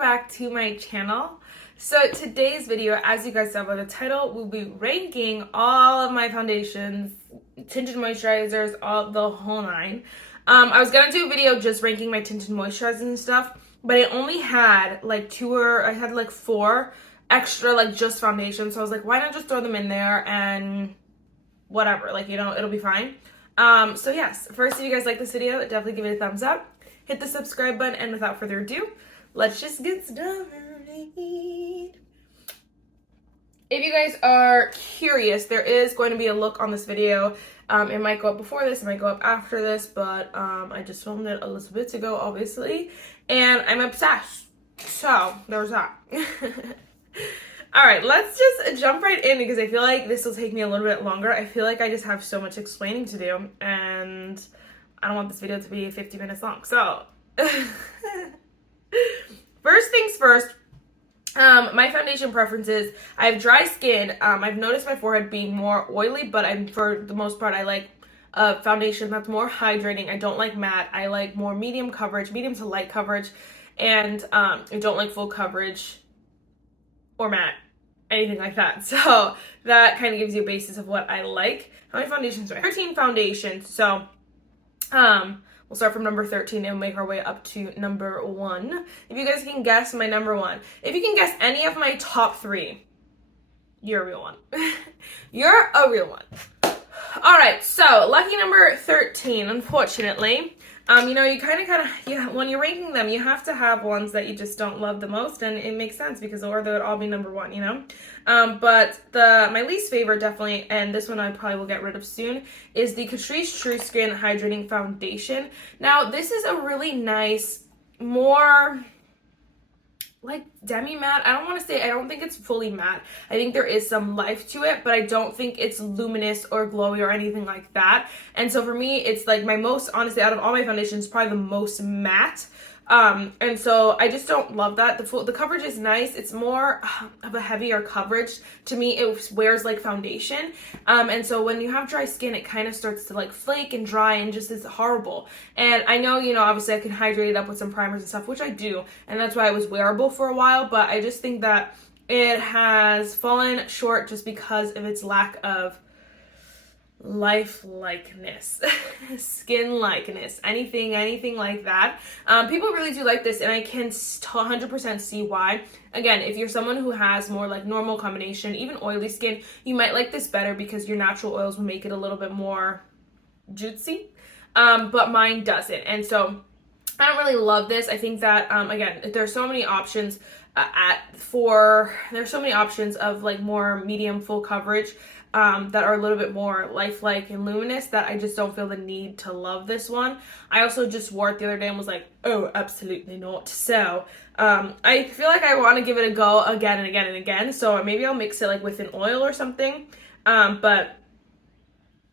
back to my channel. So today's video, as you guys saw by the title, we'll be ranking all of my foundations, tinted moisturizers, all the whole nine. I was gonna do a video just ranking my tinted moisturizers and stuff, but I only had like four extra like just foundations. So I was like, why not just throw them in there and whatever, like, you know, it'll be fine. So yes, first, if you guys like this video, definitely give it a thumbs up, hit the subscribe button, and without further ado, let's just get started. If you guys are curious, there is going to be a look on this video. It might go up before this, it might go up after this, but I just filmed it a little bit ago, obviously, and I'm obsessed. So there's that. All right, let's just jump right in because I feel like this will take me a little bit longer. I feel like I just have so much explaining to do, and I don't want this video to be 50 minutes long. So first things first, my foundation preferences. I have dry skin. I've noticed my forehead being more oily, but for the most part, I like a foundation that's more hydrating. I don't like matte. I like more medium coverage, medium to light coverage, and I don't like full coverage or matte, anything like that. So that kind of gives you a basis of what I like. How many foundations are there? 13 foundations. So we'll start from number 13 and make our way up to number 1. If you guys can guess my number 1, if you can guess any of my top 3, you're a real one. You're a real one. All right, so lucky number 13, unfortunately. You know, you kind of, when you're ranking them, you have to have ones that you just don't love the most, and it makes sense because or they would all be number 1, you know? But my least favorite, definitely, and this one I probably will get rid of soon, is the Catrice True Skin Hydrating Foundation. Now, this is a really nice, more like demi-matte. I don't think it's fully matte. I think there is some life to it, but I don't think it's luminous or glowy or anything like that. And so for me, it's like my most, honestly, out of all my foundations, probably the most matte. And so I just don't love that. The coverage is nice. It's more of a heavier coverage. To me, it wears like foundation. And so when you have dry skin, it kind of starts to like flake and dry and just is horrible. And I know, you know, obviously I can hydrate it up with some primers and stuff, which I do. And that's why it was wearable for a while. But I just think that it has fallen short just because of its lack of life-likeness, skin-likeness, anything like that. People really do like this, and I can 100% see why. Again, if you're someone who has more like normal combination, even oily skin, you might like this better because your natural oils will make it a little bit more juicy, but mine doesn't. And so I don't really love this. I think that, again, there's so many options there's so many options of like more medium full coverage that are a little bit more lifelike and luminous that I just don't feel the need to love this one. I also just wore it the other day and was like, oh, absolutely not. So I feel like I want to give it a go again and again and again. So maybe I'll mix it like with an oil or something. But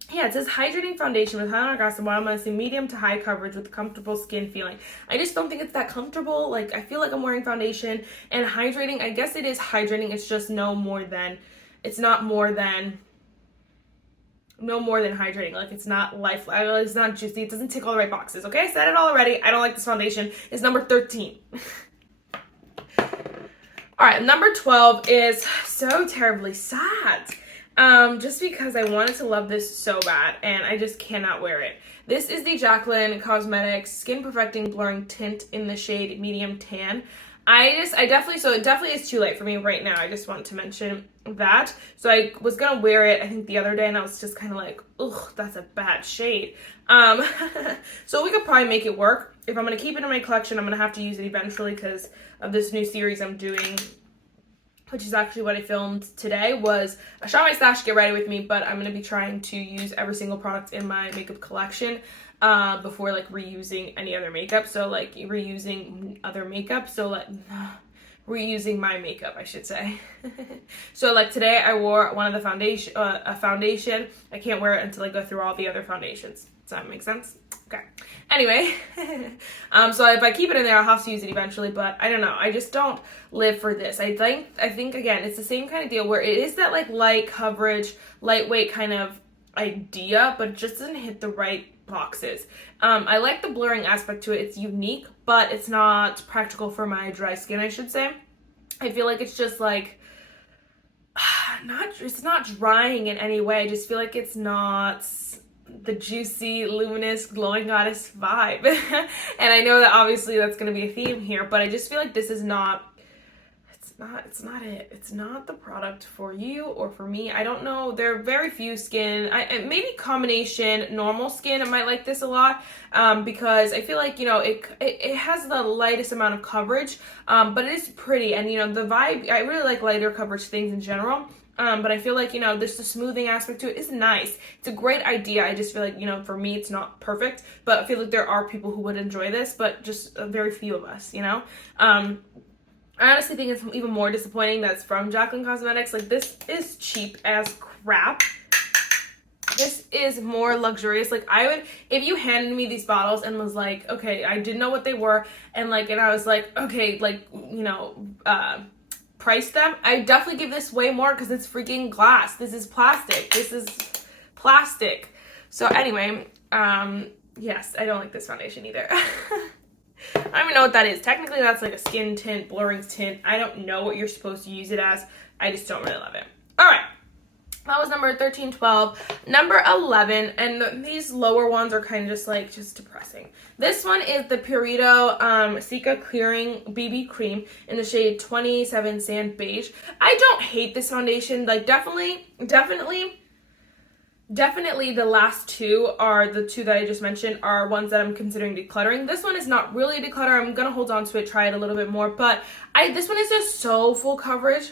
yeah, it says hydrating foundation with hyaluronic acid, moisturizing medium to high coverage with comfortable skin feeling. I just don't think it's that comfortable. Like, I feel like I'm wearing foundation and hydrating. I guess it is hydrating. It's just no more than hydrating. Like, it's not it's not juicy. It doesn't tick all the right boxes. Okay, I said it all already. I don't like this foundation. It's number 13. All right, number 12 is so terribly sad. Just because I wanted to love this so bad and I just cannot wear it. This is the Jaclyn Cosmetics Skin Perfecting Blurring Tint in the shade Medium Tan. It definitely is too late for me right now. I just want to mention that. So I was gonna wear it, I think the other day, and I was just kind of like, ugh, that's a bad shade. So we could probably make it work. If I'm gonna keep it in my collection, I'm gonna have to use it eventually because of this new series I'm doing, which is actually what I filmed today, was I shot my stash, get ready with me, but I'm going to be trying to use every single product in my makeup collection before like reusing any other makeup. So like reusing other makeup. So like reusing my makeup, I should say. So like today I wore one of the a foundation. I can't wear it until I go through all the other foundations. Does that make sense? Okay. Anyway, so if I keep it in there, I'll have to use it eventually, but I don't know. I just don't live for this. I think again, it's the same kind of deal where it is that like light coverage, lightweight kind of idea, but it just doesn't hit the right boxes. I like the blurring aspect to it. It's unique, but it's not practical for my dry skin, I should say. I feel like it's just like, it's not drying in any way. I just feel like it's not the juicy, luminous, glowing goddess vibe. And I know that obviously that's going to be a theme here, but I just feel like this is not, it's not it. It's not the product for you or for me. I don't know. There are very few skin, maybe combination normal skin might like this a lot, because I feel like, you know, it has the lightest amount of coverage, but it is pretty, and you know, the vibe, I really like lighter coverage things in general. But I feel like, you know, there's the smoothing aspect to it is nice. It's a great idea. I just feel like, you know, for me, it's not perfect, but I feel like there are people who would enjoy this, but just very few of us, you know? I honestly think it's even more disappointing that it's from Jaclyn Cosmetics. Like, this is cheap as crap. This is more luxurious. Like, I would, if you handed me these bottles and was like, okay, I didn't know what they were, and like, and I was like, okay, like, you know, price them, I definitely give this way more because it's freaking glass. This is plastic. This is plastic. So anyway, yes, I don't like this foundation either. I don't even know what that is. Technically, that's like a skin tint, blurring tint. I don't know what you're supposed to use it as. I just don't really love it. All right. That was number 13, 12. Number 11, and these lower ones are kind of just like, just depressing. This one is the Purito Cica Clearing BB Cream in the shade 27 Sand Beige. I don't hate this foundation. Like, definitely the last two are the two that I just mentioned are ones that I'm considering decluttering. This one is not really a declutter. I'm going to hold on to it, try it a little bit more, but this one is just so full coverage.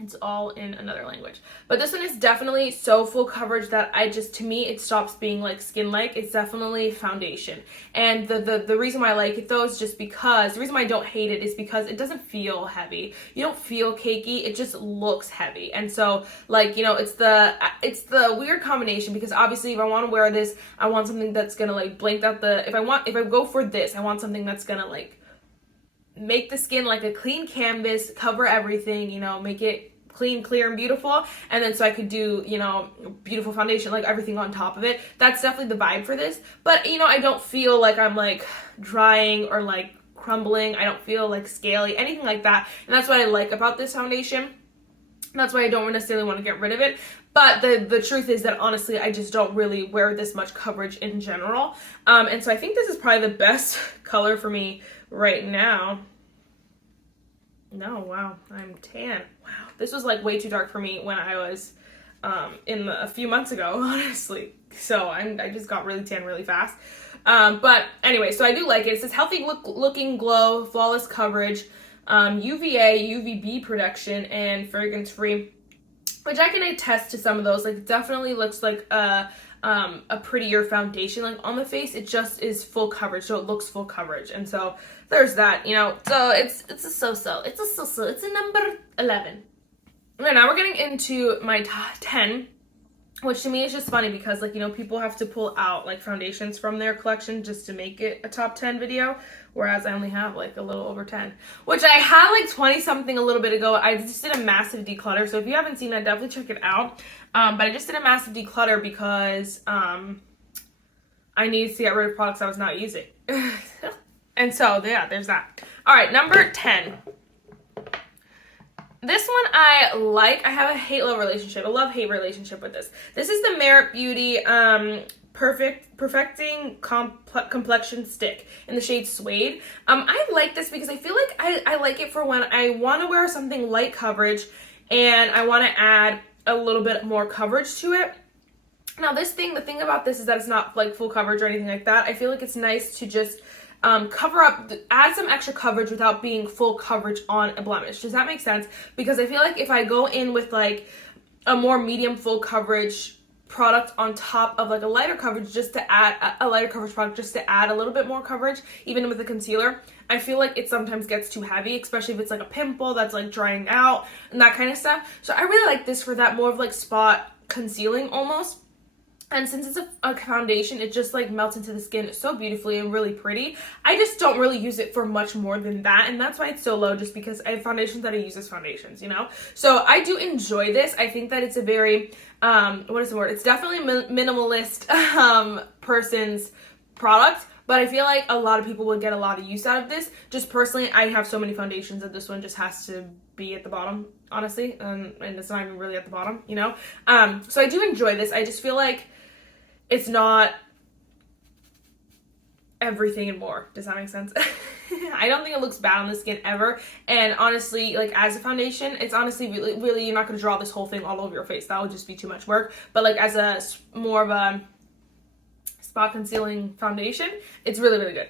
It's all in another language. But this one is definitely so full coverage that to me, it stops being like skin-like. It's definitely foundation. And the reason why I like it though is just because, the reason why I don't hate it is because it doesn't feel heavy. You don't feel cakey, it just looks heavy. And so, like, you know, it's the weird combination, because obviously if I want to wear this, I want something that's gonna like blank out if I go for this, I want something that's gonna like make the skin like a clean canvas, cover everything, you know, make it clean, clear, and beautiful. And then so I could do, you know, beautiful foundation, like everything on top of it. That's definitely the vibe for this. But, you know, I don't feel like I'm like drying or like crumbling. I don't feel like scaly, anything like that. And that's what I like about this foundation. That's why I don't necessarily want to get rid of it. But the truth is that honestly, I just don't really wear this much coverage in general. And so I think this is probably the best color for me right now. No, wow, I'm tan. Wow, this was like way too dark for me when I was a few months ago, honestly. So I just got really tan really fast. But anyway, so I do like it. It says healthy looking glow, flawless coverage, UVA, UVB protection, and fragrance free, which I can attest to some of those. Like, it definitely looks like a prettier foundation. Like, on the face, it just is full coverage, so it looks full coverage. And so there's that, you know. So it's a so-so. It's a so-so. It's a number 11. Okay, now we're getting into my top 10, which to me is just funny because, like, you know, people have to pull out like foundations from their collection just to make it a top 10 video, whereas I only have like a little over 10, which I had like 20 something a little bit ago. I just did a massive declutter, so if you haven't seen that, definitely check it out. But I just did a massive declutter because I needed to get rid of products I was not using. And so yeah, there's that. All right, number 10. This one I like. I have a hate-love relationship, a love-hate relationship with this. This is the Merit Beauty Perfecting Complexion Stick in the shade Suede. I like this because I feel like I like it for when I want to wear something light coverage and I want to add a little bit more coverage to it. Now the thing about this is that it's not like full coverage or anything like that. I feel like it's nice to just cover up, add some extra coverage without being full coverage on a blemish. Does that make sense? Because I feel like if I go in with like a more medium full coverage product on top of like a lighter coverage, just to add a lighter coverage product, just to add a little bit more coverage, even with the concealer, I feel like it sometimes gets too heavy, especially if it's like a pimple that's like drying out and that kind of stuff. So I really like this for that, more of like spot concealing almost. And since it's a foundation, it just like melts into the skin so beautifully and really pretty. I just don't really use it for much more than that. And that's why it's so low, just because I have foundations that I use as foundations, you know? So I do enjoy this. I think that it's a very, what is the word? It's definitely minimalist person's product, but I feel like a lot of people would get a lot of use out of this. Just personally, I have so many foundations that this one just has to be at the bottom, honestly, and it's not even really at the bottom, you know? So I do enjoy this. I just feel like it's not everything and more. Does that make sense? I don't think it looks bad on the skin ever, and honestly, like as a foundation, it's honestly really you're not going to draw this whole thing all over your face. That would just be too much work. But like as a more of a spot concealing foundation, it's really good.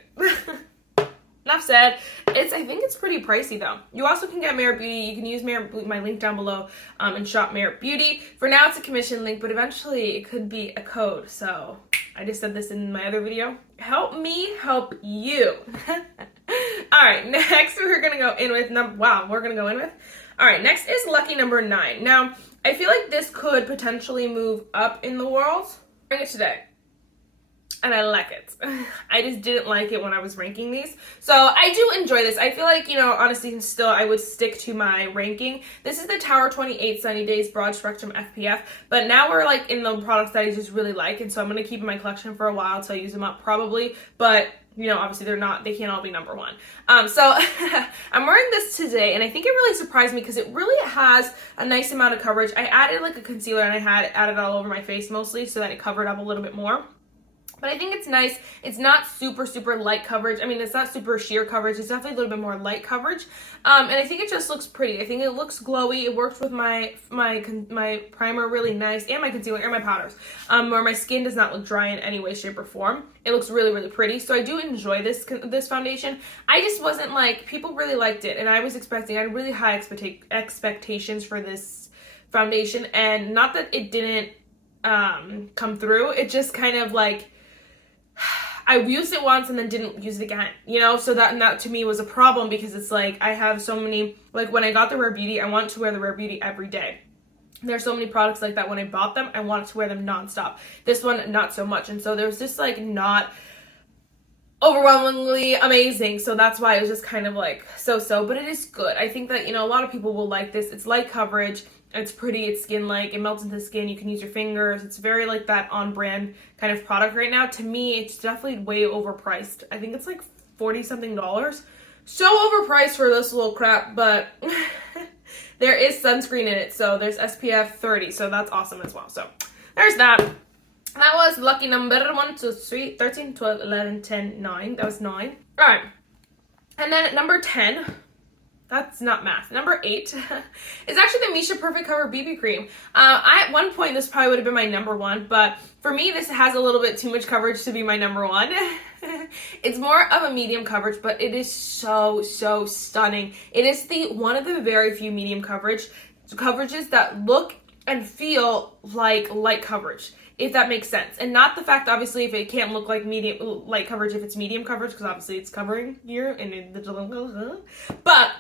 Enough said. I think it's pretty pricey though. You also can get Merit Beauty. You can use my link down below and shop Merit Beauty. For now it's a commission link, but eventually it could be a code. So I just said this in my other video. Help me help you. Alright, next we're gonna go in with alright, next is lucky number 9. Now, I feel like this could potentially move up in the world. I'm bringing it today. And I like it. I just didn't like it when I was ranking these. So I do enjoy this. I feel like, you know, honestly, still I would stick to my ranking. This is the Tower 28 SunnyDays Broad Spectrum FPF. But now we're like in the products that I just really like. And so I'm going to keep in my collection for a while until I use them up probably. But, you know, obviously they can't all be number 1. So I'm wearing this today. And I think it really surprised me because it really has a nice amount of coverage. I added like a concealer and I had it added all over my face mostly so that it covered up a little bit more. But I think it's nice. It's not super light coverage. I mean, it's not super sheer coverage. It's definitely a little bit more light coverage. And I think it just looks pretty. I think it looks glowy. It works with my primer really nice, and my concealer and my powders, where my skin does not look dry in any way, shape, or form. It looks really pretty. So I do enjoy this foundation. I just wasn't like, people really liked it, and I had really high expectations for this foundation, and not that it didn't come through. It just kind of like, I used it once and then didn't use it again, you know? So that to me was a problem, because it's like I have so many, like when I got the Rare Beauty, I wanted to wear the Rare Beauty every day. There's so many products like that when I bought them, I wanted to wear them nonstop. This one, not so much. And so there's just like not overwhelmingly amazing. So that's why it was just kind of like so, but it is good. I think that, you know, a lot of people will like this. It's light coverage. It's pretty, it's skin-like, it melts into the skin, you can use your fingers. It's very like that on-brand kind of product right now. To me, it's definitely way overpriced. I think it's like $40-something. So overpriced for this little crap, but there is sunscreen in it, so there's SPF 30, so that's awesome as well. So there's that. That was lucky number 1, 2, 3, 13, 12, 11, 10, 9. That was 9. All right. And then number 10. That's not math. Number 8 is actually the Missha Perfect Cover BB Cream. At one point, this probably would have been my number 1, but for me, this has a little bit too much coverage to be my number 1. It's more of a medium coverage, but it is so stunning. It is one of the very few medium coverages that look and feel like light coverage, if that makes sense. And not the fact, obviously, if it can't look like light coverage if it's medium coverage, because obviously it's covering here and but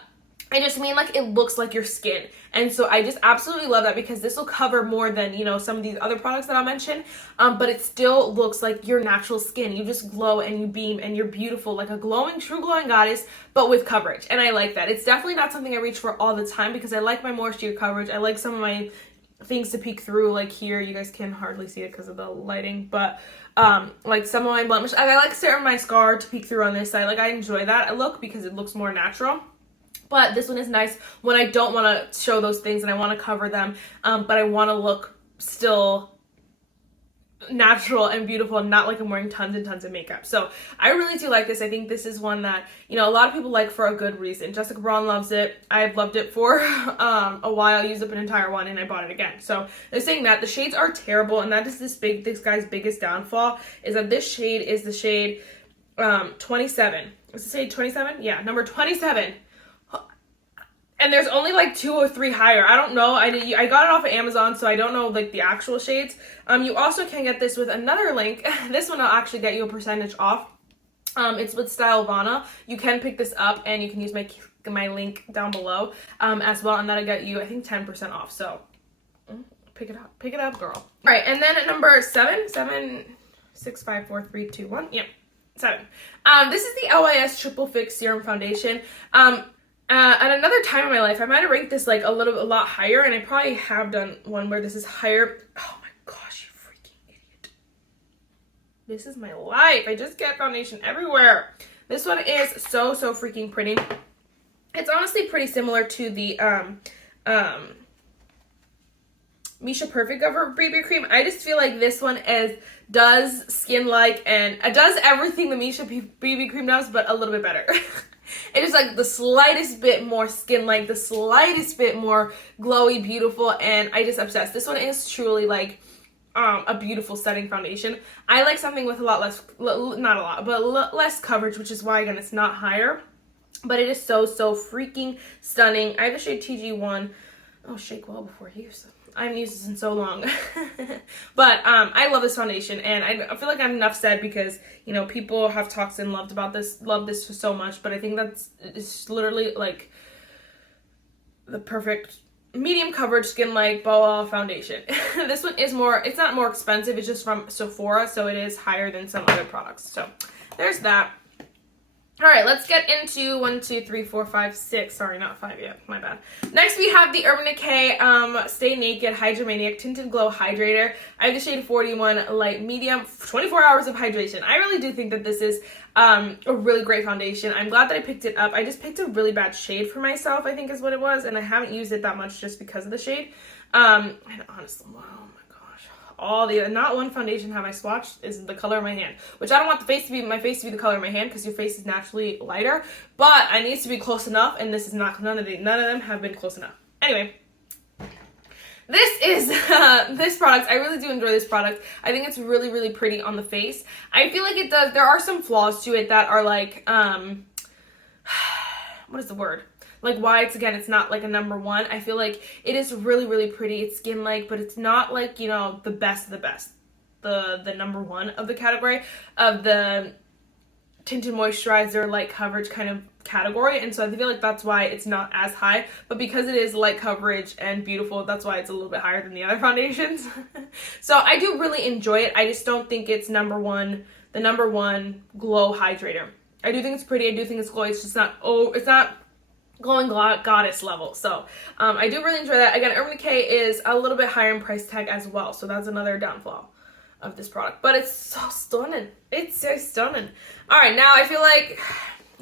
I just mean like it looks like your skin. And so I just absolutely love that, because this will cover more than, you know, some of these other products that I'll mention, but it still looks like your natural skin. You just glow and you beam and you're beautiful, like a true glowing goddess, but with coverage. And I like that. It's definitely not something I reach for all the time, because I like my more sheer coverage. I like some of my things to peek through, like here. You guys can hardly see it because of the lighting, but like some of my blemish, I like Serum my scar to peek through on this side. Like I enjoy that look because it looks more natural. But this one is nice when I don't want to show those things and I want to cover them, but I want to look still natural and beautiful and not like I'm wearing tons and tons of makeup. So I really do like this. I think this is one that, you know, a lot of people like for a good reason. Jessica Braun loves it. I've loved it for a while. I used up an entire one and I bought it again. So they're saying that the shades are terrible, and that is this guy's biggest downfall, is that this shade is the shade 27. Is the shade 27? Yeah, number 27. And there's only like 2 or 3 higher. I don't know. I got it off of Amazon, so I don't know like the actual shades. You also can get this with another link. This one will actually get you a percentage off. It's with Stylevana. You can pick this up, and you can use my link down below as well, and that'll get you, I think, 10% off. So pick it up, girl. All right, and then at number 7, 6, 5, 4, 3, 2, 1. Yeah, 7. This is the LYS Triple Fix Serum Foundation. At another time in my life, I might have ranked this like a lot higher, and I probably have done one where this is higher. Oh my gosh, you freaking idiot. This is my life. I just get foundation everywhere. This one is so freaking pretty. It's honestly pretty similar to the Missha Perfect Cover BB Cream. I just feel like this one does skin-like and it does everything the Missha BB Cream does, but a little bit better. It is like the slightest bit more skin-like, the slightest bit more glowy, beautiful, and I just obsessed. This one is truly like a beautiful setting foundation. I like something with a lot less, not a lot, but less coverage, which is why, again, it's not higher. But it is so freaking stunning. I have the shade TG1. Oh, shake well before use. I haven't used this in so long. But I love this foundation, and I feel like I've enough said because, you know, people have talked and loved this so much, but I think it's literally like the perfect medium coverage skin-like ball foundation. This one is it's not more expensive, it's just from Sephora, so it is higher than some other products. So there's that. All right, let's get into 1, 2, 3, 4, 5, 6. Sorry, not 5 yet. My bad. Next, we have the Urban Decay Stay Naked Hydromaniac Tinted Glow Hydrator. I have the shade 41 Light Medium. 24 hours of hydration. I really do think that this is a really great foundation. I'm glad that I picked it up. I just picked a really bad shade for myself, I think is what it was, and I haven't used it that much just because of the shade. And honestly, wow. Not one foundation have I swatched is the color of my hand, which I don't want my face to be the color of my hand because your face is naturally lighter, but I need to be close enough, and this is not, none of them have been close enough. Anyway, this is this product. I really do enjoy this product. I think it's really pretty on the face. I feel like there are some flaws to it that are like, what is the word? Like why it's not like a number one. I feel like it is really pretty. It's skin-like, but it's not like, you know, the best of the best. The number one of the category of the Tinted Moisturizer light coverage kind of category. And so I feel like that's why it's not as high. But because it is light coverage and beautiful, that's why it's a little bit higher than the other foundations. So I do really enjoy it. I just don't think it's the number one glow hydrator. I do think it's pretty. I do think it's glowy. It's just not, it's not glowing goddess level. So I do really enjoy that. Again, Urban Decay is a little bit higher in price tag as well, so that's another downfall of this product, but it's so stunning. It's so stunning. All right, now I feel like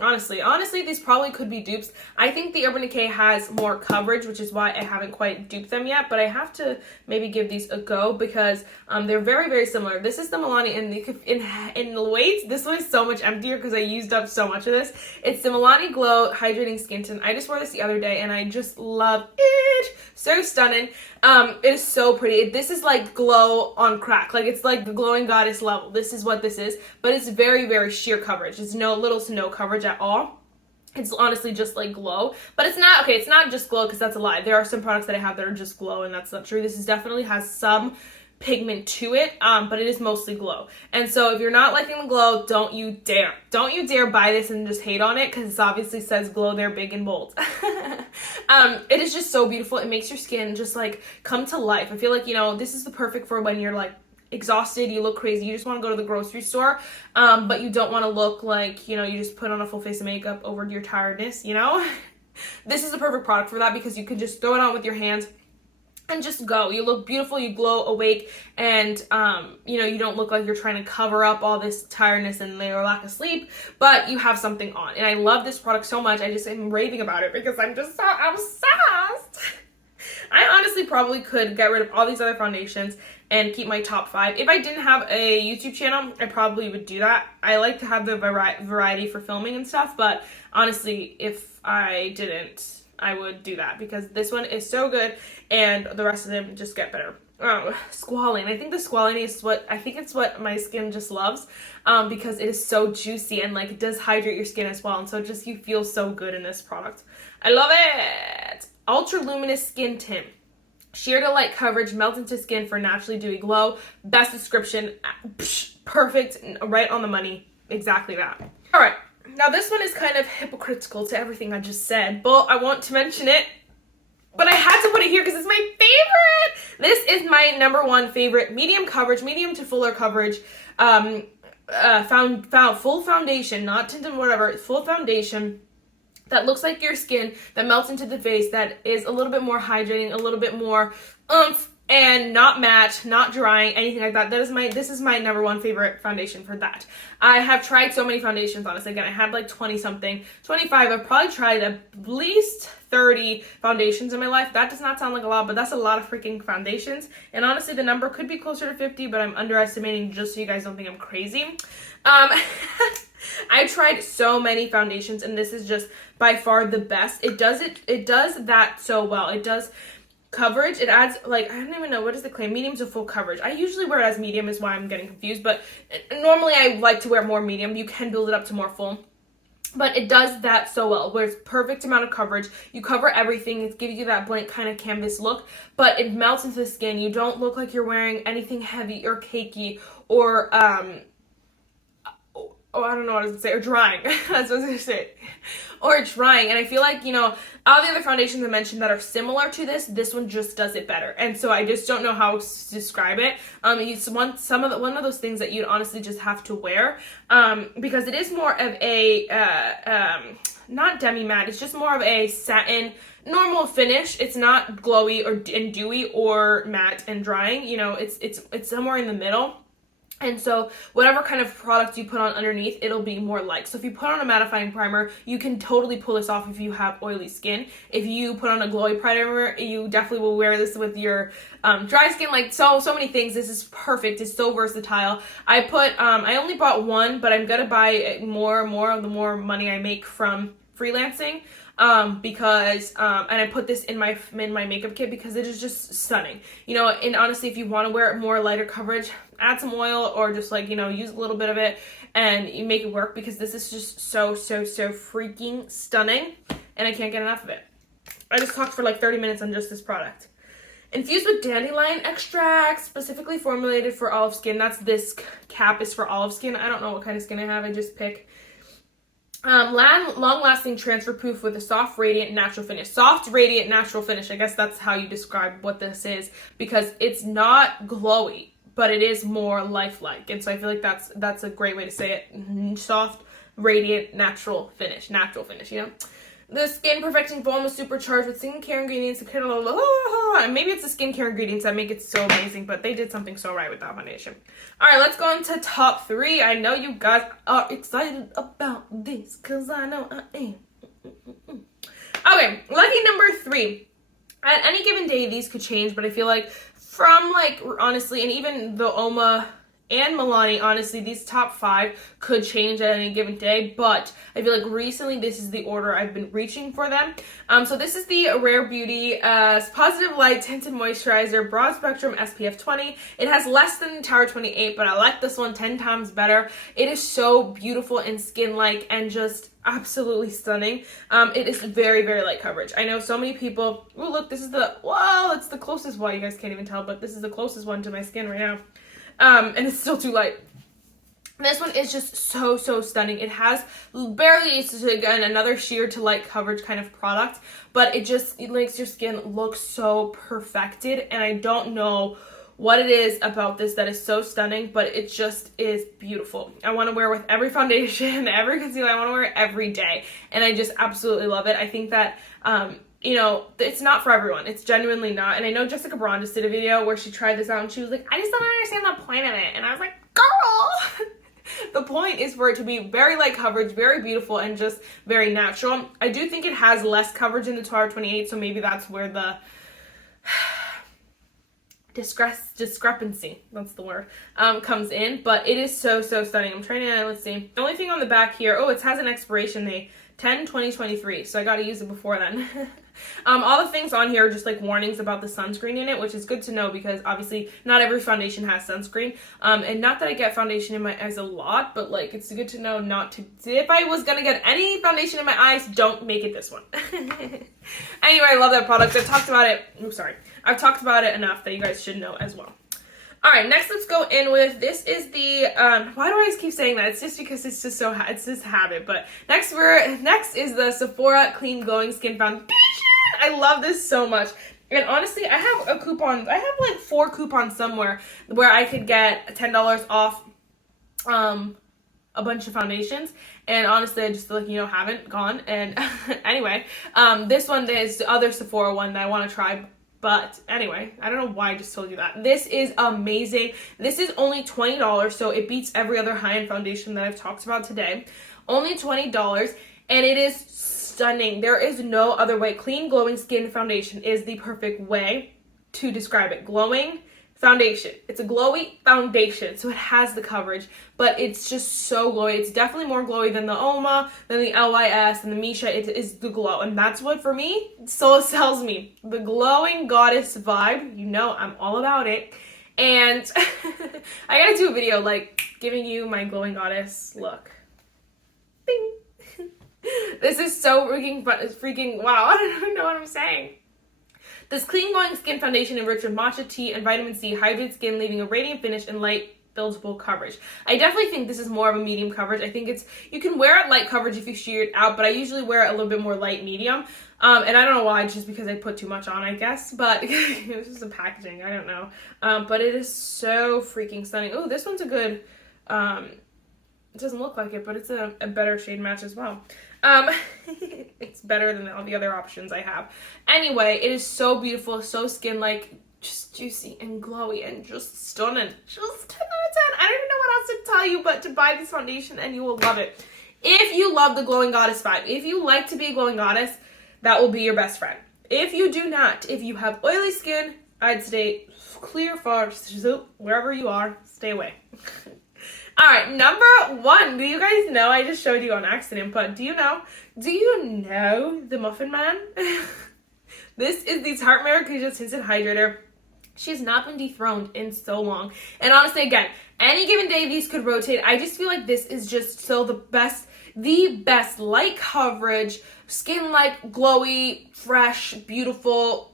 honestly these probably could be dupes. I think the Urban Decay has more coverage, which is why I haven't quite duped them yet, but I have to maybe give these a go because they're very similar. This is the Milani, and in the weight, this one is so much emptier because I used up so much of this. It's the Milani Glow Hydrating Skin Tint. I just wore this the other day and I just love it. So stunning. It is so pretty. This is like glow on crack. Like it's like the glowing goddess level. This is what this is, but it's very sheer coverage. It's little to no coverage at all. It's honestly just like glow, but it's not just glow because that's a lie. There are some products that I have that are just glow, and that's not true. This definitely has some pigment to it, but it is mostly glow. And so if you're not liking the glow, don't you dare buy this and just hate on it because it obviously says glow there big and bold. It is just so beautiful. It makes your skin just like come to life. I feel like, you know, this is the perfect for when you're like exhausted, you look crazy, you just want to go to the grocery store, but you don't want to look like, you know, you just put on a full face of makeup over your tiredness, you know. This is the perfect product for that because you can just throw it on with your hands and just go. You look beautiful, you glow awake, and you know, you don't look like you're trying to cover up all this tiredness and your lack of sleep, but you have something on. And I love this product so much. I just am raving about it because I'm just so obsessed. I honestly probably could get rid of all these other foundations and keep my top 5. If I didn't have a YouTube channel, I probably would do that. I like to have the variety for filming and stuff, but honestly, if I didn't, I would do that because this one is so good and the rest of them just get better. Squalane. I think the squalane is what my skin just loves because it is so juicy and like it does hydrate your skin as well, and so just you feel so good in this product. I love it. Ultra Luminous Skin Tint. Sheer to light coverage, melts into skin for naturally dewy glow. Best description. Perfect. Right on the money. Exactly that. All right. Now this one is kind of hypocritical to everything I just said, but I want to mention it. But I had to put it here because it's my favorite. This is my number 1 favorite medium coverage, medium to fuller coverage, full foundation, not tinted, whatever, full foundation that looks like your skin, that melts into the face, that is a little bit more hydrating, a little bit more oomph, and not matte, not drying, anything like that. This is my number one favorite foundation for that. I have tried so many foundations, honestly. Again, I had like 20 something, 25. I've probably tried at least 30 foundations in my life. That does not sound like a lot, but that's a lot of freaking foundations. And honestly, the number could be closer to 50, but I'm underestimating just so you guys don't think I'm crazy. I tried so many foundations, and this is just by far the best. It does that so well. It does coverage. It adds, like, I don't even know, what is the claim? Medium to full coverage. I usually wear it as medium is why I'm getting confused, but normally I like to wear more medium. You can build it up to more full. But it does that so well, where it's perfect amount of coverage. You cover everything. It gives you that blank kind of canvas look, but it melts into the skin. You don't look like you're wearing anything heavy or cakey or, oh, I don't know what I was going to say, or drying. That's what I was going to say. Or drying. And I feel like, you know, all the other foundations I mentioned that are similar to this one just does it better. And so I just don't know how to describe it. It's one of those things that you'd honestly just have to wear, because it is more of a, not demi-matte, it's just more of a satin, normal finish. It's not glowy and dewy or matte and drying. You know, it's somewhere in the middle. And so whatever kind of product you put on underneath, it'll be more like. So if you put on a mattifying primer, you can totally pull this off if you have oily skin. If you put on a glowy primer, you definitely will wear this with your dry skin. Like so many things. This is perfect. It's so versatile. I only bought one, but I'm gonna buy more the more money I make from freelancing. Because and I put this in my makeup kit because it is just stunning. You know, and honestly, if you want to wear more lighter coverage, add some oil or just, like, you know, use a little bit of it and you make it work, because this is just so freaking stunning and I can't get enough of it. I just talked for like 30 minutes on just this product. Infused with dandelion extract, specifically formulated for olive skin. This cap is for olive skin. I don't know what kind of skin I have. I just pick. Long-lasting transfer proof with a soft, radiant, natural finish. Soft, radiant, natural finish. I guess that's how you describe what this is, because it's not glowy, but it is more lifelike. And so I feel like that's a great way to say it. Soft, radiant, natural finish, you know? The skin perfecting foam is supercharged with skincare ingredients. And maybe it's the skincare ingredients that make it so amazing, but they did something so right with that foundation. All right, let's go into top 3. I know you guys are excited about this because I know I am. Okay, lucky number 3. At any given day, these could change, but I feel like from, like, honestly, and even the Oma and Milani, honestly, these top 5 could change at any given day, but I feel like recently this is the order I've been reaching for them. So this is the Rare Beauty Positive Light Tinted Moisturizer Broad Spectrum SPF 20. It has less than Tower 28, but I like this one 10 times better. It is so beautiful and skin-like and just absolutely stunning. It is very light coverage. I know so many people, oh look, this is it's the closest one. You guys can't even tell, but this is the closest one to my skin right now. And it's still too light. This one is just so stunning. It has barely, again, another sheer to light coverage kind of product, but it makes your skin look so perfected, and I don't know what it is about this that is so stunning, but it just is beautiful. I want to wear it with every foundation, every concealer. I want to wear it every day, and I just absolutely love it. I think that you know, it's not for everyone. It's genuinely not. And I know Jessica Braun just did a video where she tried this out and she was like, I just don't understand the point of it. And I was like, girl, the point is for it to be very light coverage, very beautiful, and just very natural. I do think it has less coverage in the Tower 28, so maybe that's where the discrepancy, that's the word, comes in. But it is so stunning. I'm trying to, let's see. The only thing on the back here, it has an expiration date, 10/20/23, so I got to use it before then. All the things on here are just like warnings about the sunscreen in it, which is good to know because obviously not every foundation has sunscreen. And not that I get foundation in my eyes a lot, but like it's good to know not to. If I was gonna get any foundation in my eyes, don't make it this one. Anyway, I love that product. I've talked about it. I've talked about it enough that you guys should know as well. All right, next let's go in with, this is the, why do I always keep saying that? It's just because it's just so, it's just habit. But next is the Sephora Clean Glowing Skin Foundation. I love this so much. And honestly, I have a coupon, I have like 4 coupons somewhere where I could get $10 off a bunch of foundations. And honestly, I just like, you know, haven't gone. And anyway, this one is the other Sephora one that I want to try But anyway, I don't know why I just told you that. This is amazing. This is only $20, so it beats every other high-end foundation that I've talked about today. Only $20, and it is stunning. There is no other way. Clean, glowing skin foundation is the perfect way to describe it. Glowing foundation. It's a glowy foundation, so it has the coverage, but it's just so glowy. It's definitely more glowy than the Oma, than the LYS, and the Missha. It is the glow, and that's what, for me, so sells me. The glowing goddess vibe, you know I'm all about it, and I gotta do a video, like, giving you my glowing goddess look. Bing! This is so freaking, wow, I don't even know what I'm saying. This clean glowing skin foundation enriched with matcha tea and vitamin C hydrates skin, leaving a radiant finish and light buildable coverage. I definitely think this is more of a medium coverage. I think you can wear it light coverage if you sheer it out, but I usually wear it a little bit more light medium. And I don't know why, just because I put too much on, I guess, but it was just the packaging, I don't know. But it is so freaking stunning. Oh, this one's a good, it doesn't look like it, but it's a better shade match as well. It's better than all the other options I have. Anyway, it is so beautiful, so skin-like, just juicy and glowy and just stunning. Just 10 out of 10. I don't even know what else to tell you but to buy this foundation and you will love it. If you love the glowing goddess vibe, if you like to be a glowing goddess, that will be your best friend. If you do not, if you have oily skin, I'd stay clear far, wherever you are, stay away. All right, number 1. Do you guys know? I just showed you on accident, but do you know the Muffin Man? This is the Tarte Maracuja Tinted Hydrator. She's not been dethroned in so long. And honestly, again, any given day these could rotate. I just feel like this is just so the best light coverage, skin-like, glowy, fresh, beautiful,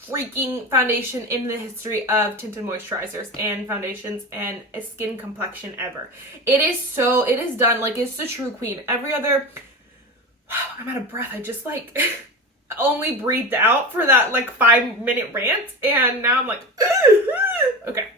freaking foundation in the history of tinted moisturizers and foundations and a skin complexion ever. It is done, like, it's the true queen. Every other, I'm out of breath. I just, like, only breathed out for that, like, 5-minute rant, and now I'm like, okay.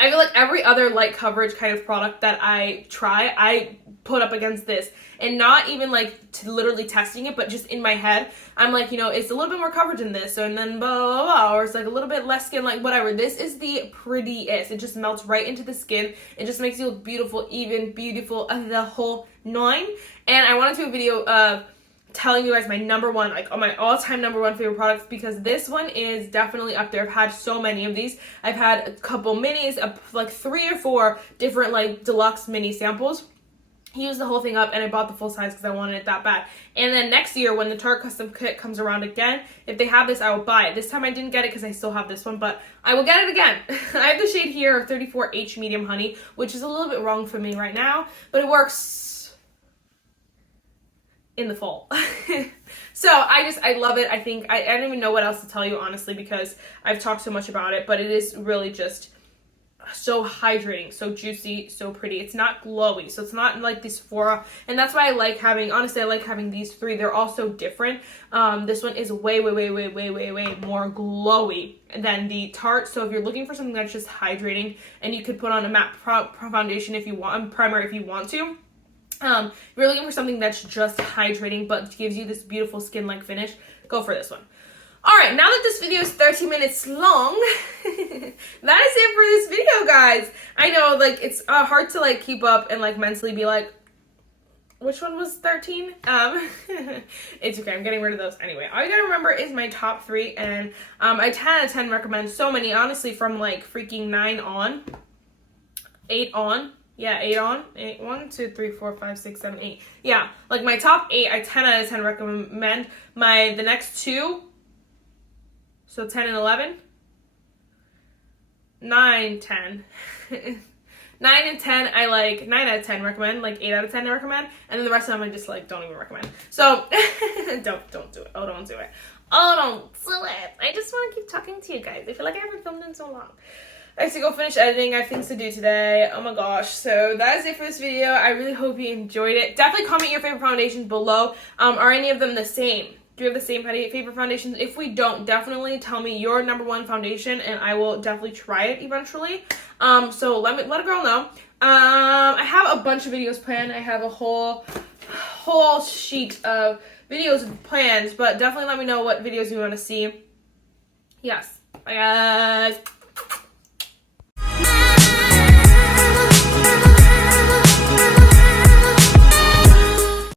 I feel like every other light coverage kind of product that I try, I put up against this. And not even like literally testing it, but just in my head, I'm like, you know, it's a little bit more coverage in this, and then blah, blah, blah, or it's like a little bit less skin, like whatever. This is the prettiest. It just melts right into the skin. It just makes you look beautiful, even beautiful, the whole 9. And I wanted to do a video of telling you guys my number 1, like my all-time number 1 favorite products, because this one is definitely up there. I've had so many of these. I've had a couple minis, like 3 or 4 different like deluxe mini samples. Used the whole thing up, and I bought the full size because I wanted it that bad. And then next year, when the Tarte custom kit comes around again, if they have this, I will buy it. This time I didn't get it because I still have this one, but I will get it again. I have the shade here, 34H Medium Honey, which is a little bit wrong for me right now, but it works in the fall. So I love it. I think I don't even know what else to tell you, honestly, because I've talked so much about it, but it is really just so hydrating, so juicy, so pretty. It's not glowy, so it's not like the Sephora, and that's why I like having, honestly, I like having these 3. They're all so different. This one is way more glowy than the Tarte, so if you're looking for something that's just hydrating, and you could put on a matte foundation if you want, primer if you want to, if you're looking for something that's just hydrating but gives you this beautiful skin-like finish, go for this one. Alright, now that this video is 13 minutes long, that is it for this video, guys. I know, like, it's hard to, like, keep up and, like, mentally be like, which one was 13? It's okay, I'm getting rid of those anyway. All you gotta remember is my top 3, and I 10 out of 10 recommend so many, honestly, from, like, freaking 9 on, 8 on. Yeah, 8 on. 8, 1, 2, 3, 4, 5, 6, 7, 8. Yeah, like, my top 8, I 10 out of 10 recommend. The next 2... So 10 and 11, 9, 10. 9 and 10, I like 9 out of 10 recommend, like 8 out of 10 I recommend, and then the rest of them I just like don't even recommend. So don't do it. Oh, don't do it. Oh, don't do it. I just want to keep talking to you guys. I feel like I haven't filmed in so long. I have to go finish editing. I have things to do today. Oh my gosh. So that is it for this video. I really hope you enjoyed it. Definitely comment your favorite foundations below. Are any of them the same? Do you have the same favorite foundations? If we don't, definitely tell me your number 1 foundation, and I will definitely try it eventually. So let a girl know. I have a bunch of videos planned. I have a whole sheet of videos planned, but definitely let me know what videos you want to see. Yes. Bye, guys.